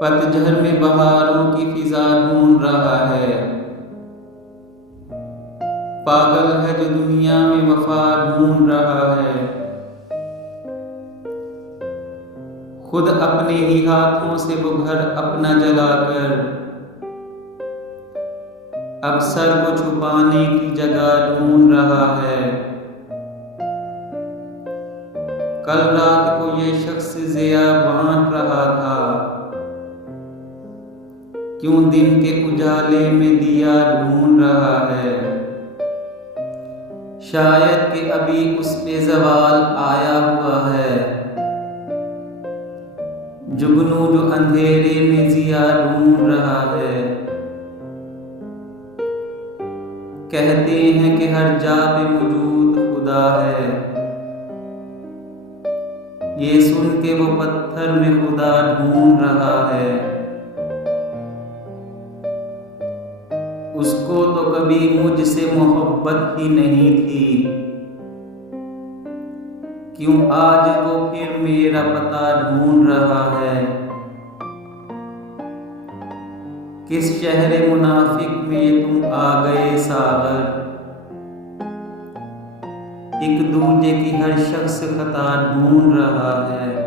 पतझड़ में बहारों की फिजा ढूंढ रहा है। पागल है जो दुनिया में वफा ढूंढ रहा है। खुद अपने ही हाथों से वो घर अपना जलाकर अब सर को छुपाने की जगह ढूंढ रहा है। कल रात को ये शख्स ज़िया बांट रहा था, क्यों दिन के उजाले में दिया ढूंढ रहा है। शायद कि अभी उस पे ज़वाल आया हुआ है, जुगनू जो अंधेरे में ज़िया ढूंढ रहा है। कहते हैं कि हर जा पे मौजूद खुदा है, ये सुन के वो पत्थर में खुदा ढूंढ रहा है। उसको तो कभी मुझसे मोहब्बत ही नहीं थी, क्यों आज वो फिर मेरा पता ढूंढ रहा है। किस शहरे मुनाफिक में तुम आ गए सागर, एक दूजे की हर शख्स खता ढूंढ रहा है।